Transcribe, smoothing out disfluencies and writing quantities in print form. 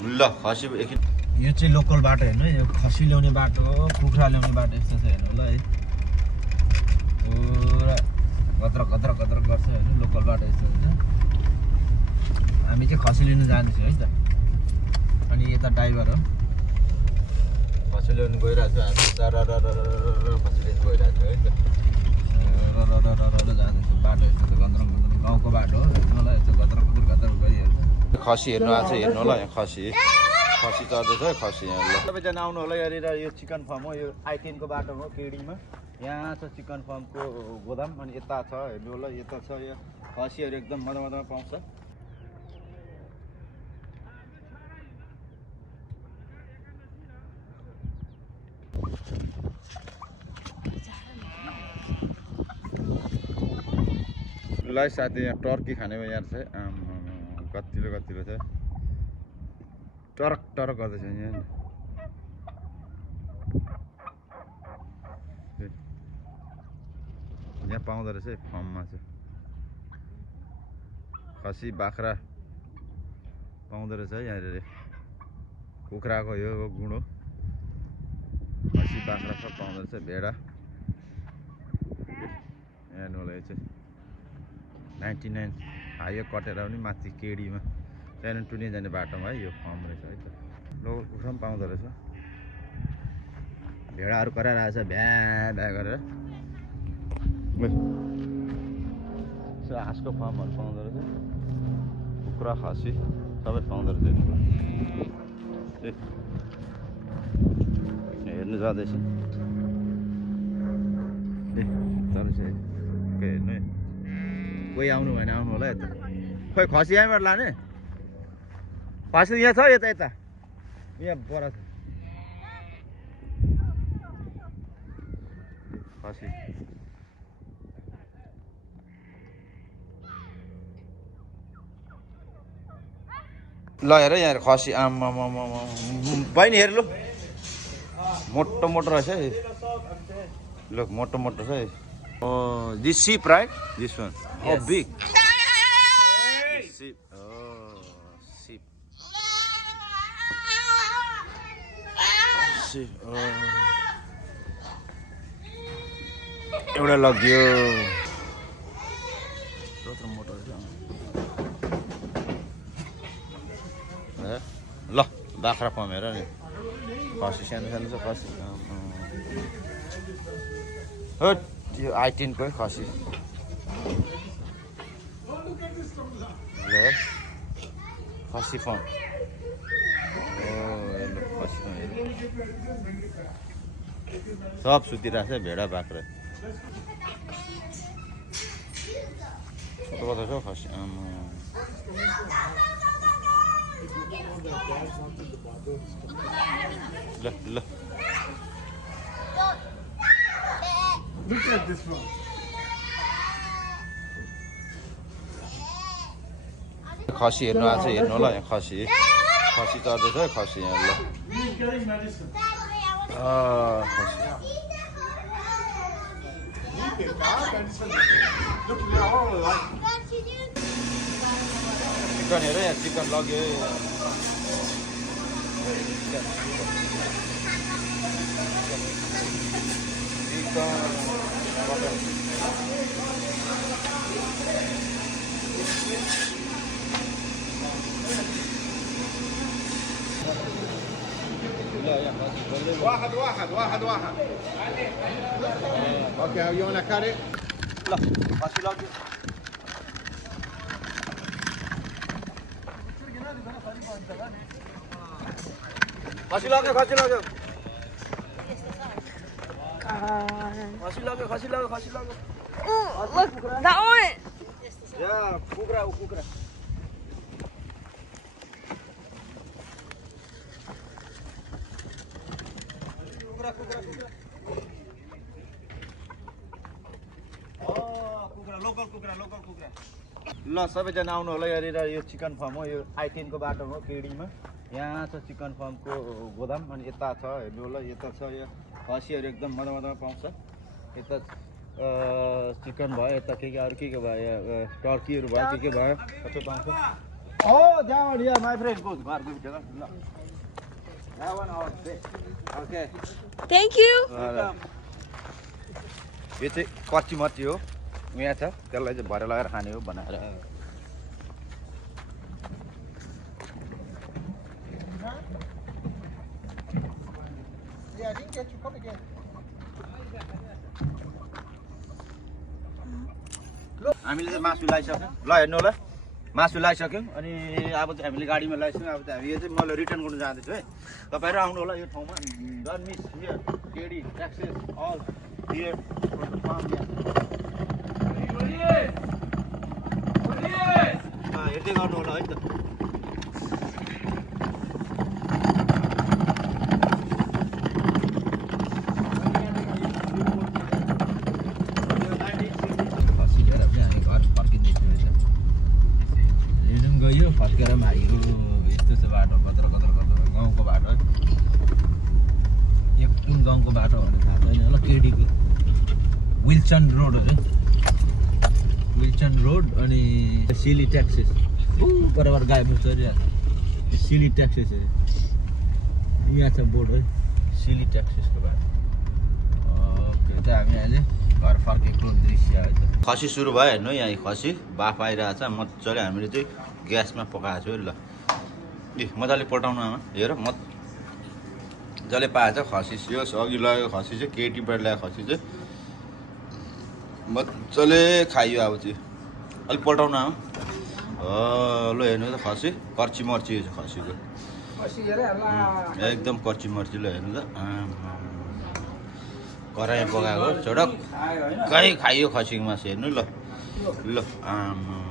ल खसी एकछिन यो चाहिँ लोकल बाटो हेर्नु है, यो खसी ल्याउने बाटो हो, कुखुरा ल्याउने बाटो यस्तो छ हेर्नु ल है। पुरा गत्र गत्र गत्र गर्छ हेर्नु, लोकल बाटो यस्तो हुन्छ। हामी चाहिँ खसी लिनु जाँदैछौँ है त। अनि यता ड्राइभर हो, खसी ल्याउनु गइरहेको छु हामी। खसी लिनु गइरहेको छु है त। जाँदैछौँ। बाटो यस्तो छ, गन्द्र गाउँको बाटो हो हेर्नु ल, यस्तो गत्र गत्र गत्र गरिहेर्छ। खसी हेर्नु आएको छ, हेर्नु होला यहाँ खसी चढ्दैछ है खसी यहाँ। ल सबैजना आउनु होला। यहाँनिर यो चिकन फार्म हो, यो I-10 को बाटो हो केडीमा। यहाँ छ चिकन फार्मको गोदाम। अनि यता छ हेर्नु होला, यता छ यो खसीहरू एकदम मजा मजामा पाउँछ। ल साथी यहाँ टर्की खाने यहाँ छ कतिलो कतिलो छ, टरक टरक गर्दैछ यहाँ। यहाँ पाउँदो रहेछ फार्ममा चाहिँ खसी बाख्रा पाउँदो रहेछ है यहाँनिर। कुखुराको यो गुँडो, खसी बाख्रा सब पाउँदो रहेछ, भेडा यहाँ होला। यो चाहिँ 99 हाइवे कटेर पनि माथि केडीमा त्यहाँदेखि टुनी जाने बाटोमा है यो फार्म रहेछ है त। लोकल कुखुरा पनि पाउँदो रहेछ। भेडाहरू कराइरहेको छ भ्या भ्या गरेर। हाँसको फार्महरू पाउँदो रहेछ, कुखुरा खसी सबै पाउँदो रहेछ। हेर्नु जाँदैछ हेर्नु है। कोही आउनु भएन आउनु होला यता। खोइ खसी यहीँबाट लाने, खसी यहाँ छ यता यता यहाँ पर छ खसी। ल हेर यहाँ खसी आमा बहिनी हेर लु, मोटो मोटो रहेछ है। Look, motor है। Oh, this sheep, right? This one. Yes. Oh, big. This sheep. Oh, sheep. Sheep. Oh. एउटा लग्यो। कत्रो मोटर छ। ल बाख्रा फार्म हेर नि, खसी सानो सानो छ खसी। यो I-10 को खसी। ल खसी फार्म। खसी फार्म सब सुतिरहेको छ, भेडा बाख्रा कता छ खसी। ल ल Look at this one. खसी हेर्नु आएको छ, हेर्नु होला यहाँ खसी चढ्दैछ है खसी यहाँ। ल He's getting medicine. खसी Look, they're all alike. Chicken हेर यहाँ, चिकन लग्यो। واحد واحد واحد واحد. Okay, you wanna cut it? ल खसी लग्यो। खसी लग्यो खसी लग्यो खसी लग्यो खसी लग्यो खसी लग्यो। Look, that one. यहाँ कुखुरा हो कुखुरा। कुखुरा कुखुरा कुखुरा। कुखुरा लोकल कुखुरा लोकल कुखुरा। ल सबैजना आउनु होला। यहाँनिर यो चिकन फार्म हो, यो I-10 को बाटो हो केडीमा। यहाँ छ चिकन फार्मको गोदाम। अनि यता छ हेर्नु होला, यता छ यो खसीहरू एकदम मजा मजामा पाउँछ। यता चिकन भयो, यता के अरू के भयो, टर्कीहरू भयो, के भयो सबै पाउँछ। Oh, that one, yeah, my friend goes. Go, go, go. That one out there. Okay. Thank you. यो चाहिँ कच्ची मच्छी हो यहाँ छ त्यसलाई चाहिँ भरे लगाएर खाने हो बनाएर हामीले चाहिँ मासु लगाइसक्यौँ ल हेर्नु होला मासु लगाइसक्यौँ अनि अब चाहिँ हामीले गाडीमा लगाइसक्यौँ अब चाहिँ हामी यो चाहिँ मैले रिटर्न गर्नु जाँदैछु है तपाईँहरू आउनु होला यो ठाउँमा don't miss here KD taxes all here from the farm हेर्दै गर्नु होला है त गयो फर्केर पनि आयो यस्तो छ बाटो कत्रो कत्रो कत्रो गाउँको बाटो यो कुन गाउँको बाटो भनेर थाहा छैन होला केडीको विल्सन रोड हो विल्सन रोड अनि सिली ट्याक्सेस बराबर गाई बस्तु सिली ट्याक्सेस यहाँ छ बोर्ड है सिली ट्याक्सेसको बाटो ओके त हामी अहिले घर फर्केको दृश्य है खसी सुरु भयो हेर्नु यहाँ खसी बाफ आइरहेको छ मजाले हामीले चाहिँ ग्यासमा पकाएको छु ल मजाले पटाउनु आमा हेर मजाले पाएछ खसी यो अघि लगेको खसी चाहिँ केटीबाट ल्याएको खसी चाहिँ मजाले खाइयो अब चाहिँ अलिक पल्टाउनु आमा ल हेर्नु त खसी कर्ची मर्ची छ खसीको एकदम कर्ची मर्ची ल हेर्नु त कराई पकाएको चडक खाइयो खसीको मासु हेर्नु ल ल आमा